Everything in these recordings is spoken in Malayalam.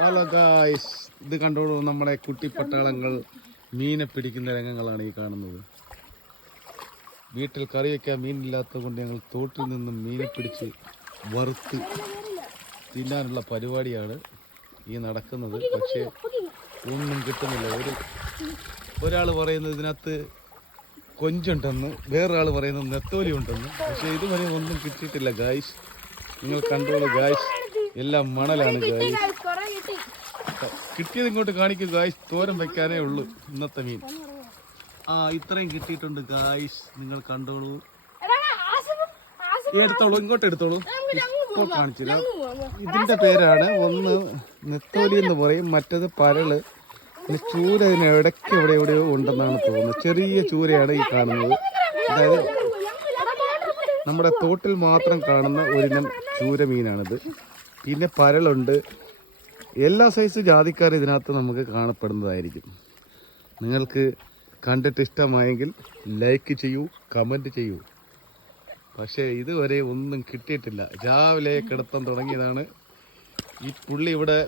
ഹലോ ഗായ്സ്, ഇത് കണ്ടോളൂ. നമ്മുടെ കുട്ടി പട്ടാളങ്ങൾ മീനെ പിടിക്കുന്ന രംഗങ്ങളാണ് ഈ കാണുന്നത്. വീട്ടിൽ കറി വയ്ക്കാൻ മീനില്ലാത്തത് കൊണ്ട് ഞങ്ങൾ തോട്ടിൽ നിന്നും മീനെ പിടിച്ച് വറുത്ത് തിന്നാനുള്ള പരിപാടിയാണ് ഈ നടക്കുന്നത്. പക്ഷേ ഒന്നും കിട്ടുന്നില്ല. ഒരാൾ പറയുന്നത് ഇതിനകത്ത് കൊഞ്ചുണ്ടെന്ന്, വേറൊരാൾ പറയുന്നത് നെത്തോലി ഉണ്ടെന്ന്. പക്ഷേ ഇതുവരെ ഒന്നും കിട്ടിയിട്ടില്ല ഗായ്സ്. നിങ്ങൾ കണ്ടോളൂ ഗായ്സ്, എല്ലാം മണലാണ് ഗായ്സ്. കിട്ടിയത് ഇങ്ങോട്ട് കാണിക്കും ഗായ്സ്. തോരൻ വെക്കാനേ ഉള്ളൂ ഇന്നത്തെ മീൻ. ഇത്രയും കിട്ടിയിട്ടുണ്ട് ഗായ്സ്, നിങ്ങൾ കണ്ടോളൂ. എടുത്തോളൂ, ഇങ്ങോട്ട് എടുത്തോളൂ. ഇപ്പോൾ കാണിച്ചില്ല. ഇതിന്റെ പേരാണ്, ഒന്ന് നെത്തോലി എന്ന് പറയും, മറ്റത് പരള്. ചൂര ഇതിന് ഇടയ്ക്ക് എവിടെയോ ഉണ്ടെന്നാണ് തോന്നുന്നത്. ചെറിയ ചൂരയാണ് ഈ കാണുന്നത്. അതായത് നമ്മുടെ തോട്ടിൽ മാത്രം കാണുന്ന ഒരിനം ചൂര മീനാണിത്. പിന്നെ പരലുണ്ട്. എല്ലാ സൈസ് ജാതിക്കാർ ഇതിനകത്ത് നമുക്ക് കാണപ്പെടുന്നതായിരിക്കും. നിങ്ങൾക്ക് കണ്ടിട്ട് ഇഷ്ടമായെങ്കിൽ ലൈക്ക് ചെയ്യൂ, കമൻറ്റ് ചെയ്യൂ. പക്ഷേ ഇതുവരെ ഒന്നും കിട്ടിയിട്ടില്ല. രാവിലെ കിടത്താൻ തുടങ്ങിയതാണ്. ഈ പുള്ളി ഇവിടെ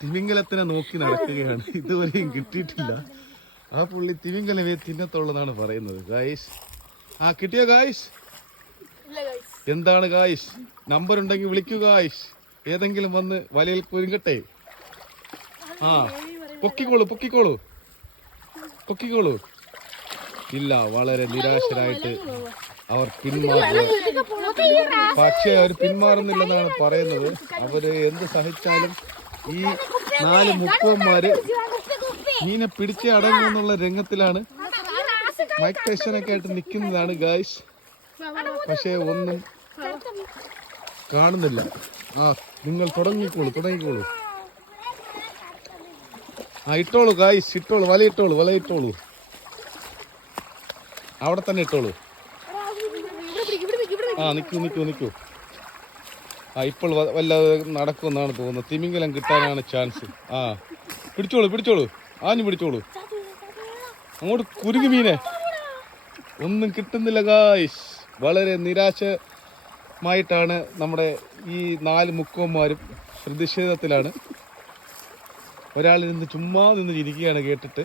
തിമിംഗലത്തിനെ നോക്കി നടക്കുകയാണ്. ഇതുവരെയും കിട്ടിയിട്ടില്ല. ആ പുള്ളി തിമിംഗലമേ തിന്നത്തുള്ളതാണ് പറയുന്നത് ഗായ്സ്. കിട്ടിയോ ഗായ്സ്? എന്താണ് ഗായ്സ്? നമ്പർ ഉണ്ടെങ്കിൽ വിളിക്കൂ ഗായ്സ്. ഏതെങ്കിലും വന്ന് വലയിൽ കുരുങ്ങട്ടെ. പൊക്കിക്കോളൂ. ഇല്ല, വളരെ നിരാശരായിട്ട് അവർ പിന്മാറുന്നു. പക്ഷേ അവർ പിന്മാറുന്നില്ലെന്നാണ് പറയുന്നത്. അവര് എന്ത് സഹിച്ചാലും ഈ 4 മുക്കുവന്മാര് മീനെ പിടിച്ചേ അടങ്ങുന്നുള്ള രംഗത്തിലാണ്. മൈക്ക് ടൈസനൊക്കെ ആയിട്ട് നിൽക്കുന്നതാണ് ഗായ്സ്. പക്ഷേ ഒന്നും കാണുന്നില്ല. നിങ്ങൾ തുടങ്ങിക്കോളൂ. ഇട്ടോളൂ ഗായ്സ്, ഇട്ടോളൂ, വലയിട്ടോളൂ. അവിടെ തന്നെ ഇട്ടോളൂ. നിൽക്കൂ. ഇപ്പോൾ വല്ലത് നടക്കുമെന്നാണ് തോന്നുന്നത്. തിമിംഗലം കിട്ടാനാണ് ചാൻസ്. പിടിച്ചോളൂ. ആഞ്ഞു പിടിച്ചോളൂ. അങ്ങോട്ട് കുരുങ്ങി മീനെ. ഒന്നും കിട്ടുന്നില്ല ഗായ്സ്. വളരെ നിരാശമായിട്ടാണ് നമ്മുടെ ഈ 4 മുക്കുവന്മാരും. പ്രതിഷേധത്തിലാണ്. ഒരാളിരുന്ന് ചുമ്മാ നിന്ന് ചിരിക്കുകയാണ് കേട്ടിട്ട്.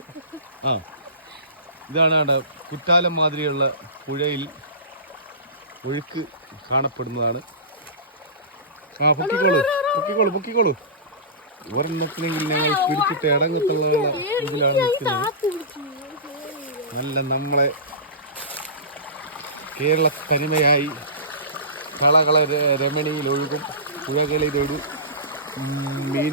ഇതാണ് കുറ്റാലം മാതിരിയുള്ള പുഴയിൽ ഒഴുക്ക് കാണപ്പെടുന്നതാണ്. പൊക്കിക്കോളൂ. ഒരെണ്ണത്തിനെങ്കിൽ ഞങ്ങൾ പിടിച്ചിട്ട് ഇടങ്ങത്തുള്ള ഇതിലാണ് നിൽക്കുന്നത്. നല്ല നമ്മളെ കേരള തനിമയായി കളകള രമണിയിൽ ഒഴുകും പുഴകളിലൊരു മീൻ